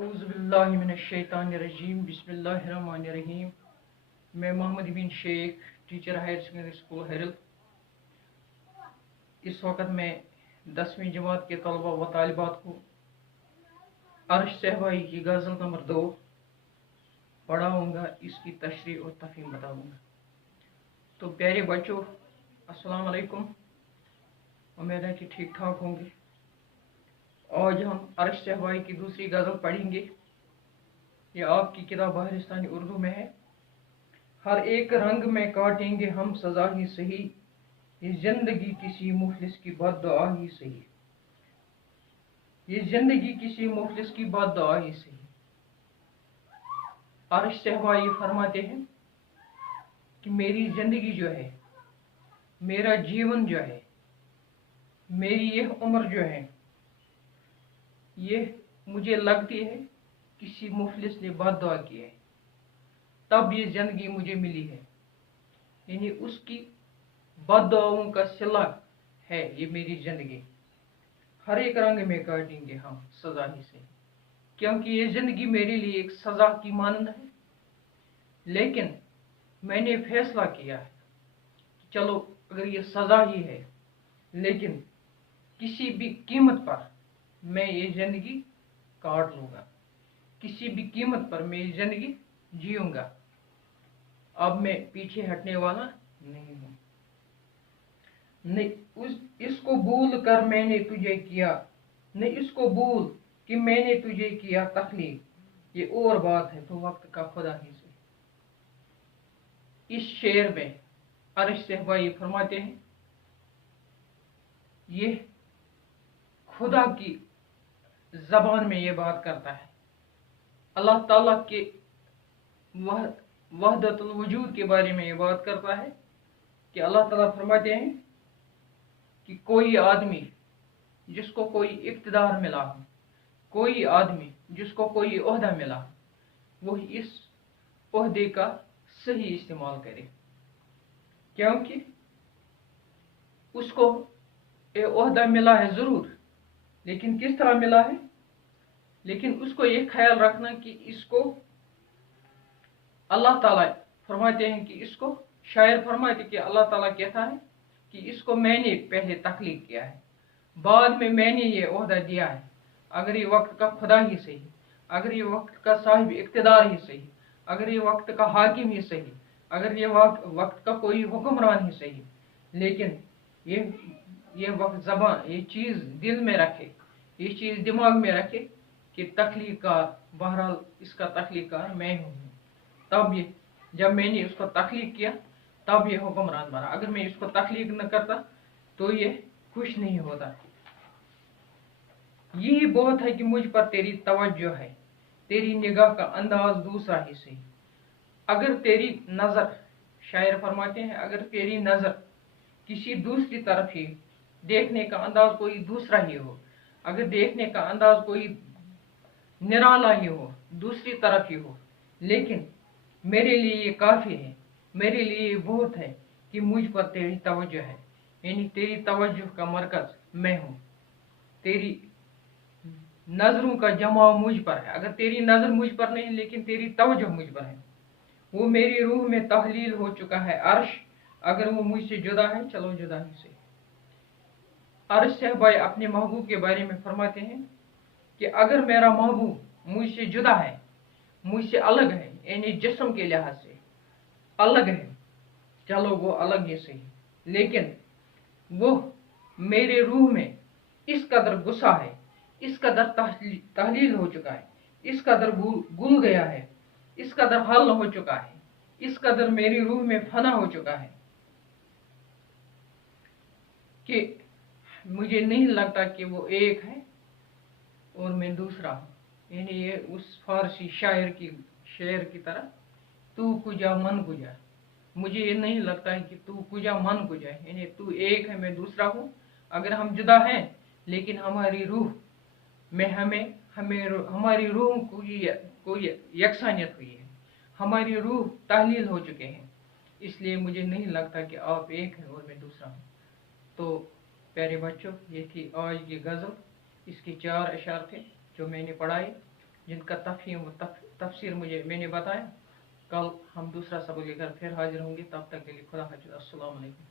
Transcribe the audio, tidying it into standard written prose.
औज़ुबिल्लाहिमिनश्शैतानिर्रजीम बिस्मिल्लाहिर्रहमानिर्रहीम। मैं Mohammed bin Shaikh, teacher higher secondary school Heral. इस वक्त मैं 10वीं जमात के तलबा व तालिबात को अर्श सहबाई की गज़ल नंबर 2 पढ़ाऊँगा, इसकी तशरीह और तफ़हीम बताऊँगा। तो प्यारे बच्चों, अस्सलाम वालेकुम। उम्मीद है कि ठीक ठाक होंगे। आज हम अर्श सहबाई की दूसरी गज़ल पढ़ेंगे। ये आपकी किताब बहरिस्तानी उर्दू में है। हर एक रंग में काटेंगे हम सजा ही सही, ये जिंदगी किसी मुफलिस की बद्दुआ ही सही, ये जिंदगी किसी मुफलिस की बद्दुआ ही सही। अर्श सहबाई फरमाते हैं कि मेरी जिंदगी जो है, मेरा जीवन जो है, मेरी यह उम्र जो है, ये मुझे लगती है किसी मुफलिस ने बद्दुआ की है, तब ये जिंदगी मुझे मिली है। यानी उसकी बद्दुआओं का सिला है ये मेरी जिंदगी। हर एक रंग में काटेंगे हम सजा ही से, क्योंकि ये जिंदगी मेरे लिए एक सजा की मानंद है। लेकिन मैंने फैसला किया है कि चलो अगर ये सजा ही है, लेकिन किसी भी कीमत पर मैं ये जिंदगी काट लूँगा, किसी भी कीमत पर मैं ये जिंदगी जीऊँगा। अब मैं पीछे हटने वाला नहीं हूँ। नहीं इसको भूल कर मैंने तुझे किया, नहीं इसको भूल कि मैंने तुझे किया तख्लीक, ये और बात है तो वक्त का खुदा ही से। इस शेर में अर्श सहबाई फरमाते हैं, ये खुदा की जबान में ये बात करता है, अल्लाह ताला के वहदतुल वजूद के बारे में ये बात करता है कि अल्लाह ताला फरमाते हैं कि कोई आदमी जिसको कोई इक़्तिदार मिला हो, कोई आदमी जिसको कोई ओहदा मिला हो, वो इस ओहदे का सही इस्तेमाल करे, क्योंकि उसको ये ओहदा मिला है ज़रूर, लेकिन किस तरह मिला है। लेकिन उसको ये ख्याल रखना कि इसको अल्लाह ताला फरमाते हैं कि इसको, शायर फरमाते कि अल्लाह ताला कहता है कि इसको मैंने पहले तख्लीक किया है, बाद में मैंने ये ओहदा दिया है। अगर ये वक्त का खुदा ही सही, अगर ये वक्त का साहिब इक़्तिदार ही सही, अगर ये वक्त का हाकिम ही सही, अगर ये वक्त का कोई हुक्मरान ही सही, लेकिन ये वक्त ज़बान ये चीज़ दिल में रखे, ये चीज़ दिमाग में रखे कि तख्लीकार, बहरहाल इसका तख्लीकार मैं हूँ। तब ये जब मैंने उसको तख्लीक किया तब ये हुक्मरान बना। अगर मैं इसको तख्लीक न करता तो ये खुश नहीं होता। यही बहुत है कि मुझ पर तेरी तवज्जो है, तेरी निगाह का अंदाज दूसरा ही सही। अगर तेरी नज़र, शायर फरमाते हैं, अगर तेरी नज़र किसी दूसरी तरफ ही, देखने का अंदाज कोई दूसरा ही हो, अगर देखने का अंदाज कोई निराला ही हो, दूसरी तरफ ही हो, लेकिन मेरे लिए ये काफ़ी है, मेरे लिए ये बहुत है कि मुझ पर तेरी तवज्जो है। यानी तेरी तवज्जो का मरकज़ मैं हूँ, तेरी नज़रों का जमाव मुझ पर है। अगर तेरी नज़र मुझ पर नहीं, लेकिन तेरी तवज्जो मुझ पर है, वो मेरी रूह में तहलील हो चुका है अर्श, अगर वो मुझसे जुदा है चलो जुदा ही से। अर्श सहबाई अपने महबूब के बारे में फरमाते हैं कि अगर मेरा महबूब मुझसे जुदा है, मुझसे अलग है, यानी जिस्म के लिहाज से अलग है, चलो वो अलग ही सही, लेकिन वो मेरे रूह में इस कदर गुस्सा है, इस कदर तहलील हो चुका है, इस कदर गुल गया है, इस कदर हल हो चुका है, इस कदर मेरी रूह में फना हो चुका है कि मुझे नहीं लगता कि वो एक है और मैं दूसरा हूँ। यानी ये उस फारसी शायर की शेर की तरह, तू कुजा मन कुजा, मुझे ये नहीं लगता है कि तू कुजा मन कुजा है, यानी तू एक है मैं दूसरा हूँ। अगर हम जुदा हैं, लेकिन हमारी रूह में हमें हमारी रूह कोई यकसानियत हुई है, हमारी रूह तहलील हो चुके हैं, इसलिए मुझे नहीं लगता कि आप एक हैं और मैं दूसरा हूँ। तो प्यारे बच्चों, ये थी आज की गज़ल। इसके 4 अशार थे जो मैंने पढ़ाए, जिनका तफहीम व तफसीर मैंने बताया। कल हम दूसरा सबक लेकर फिर हाजिर होंगे, तब तक के लिए खुदा हाफिज़। अस्सलाम वालेकुम।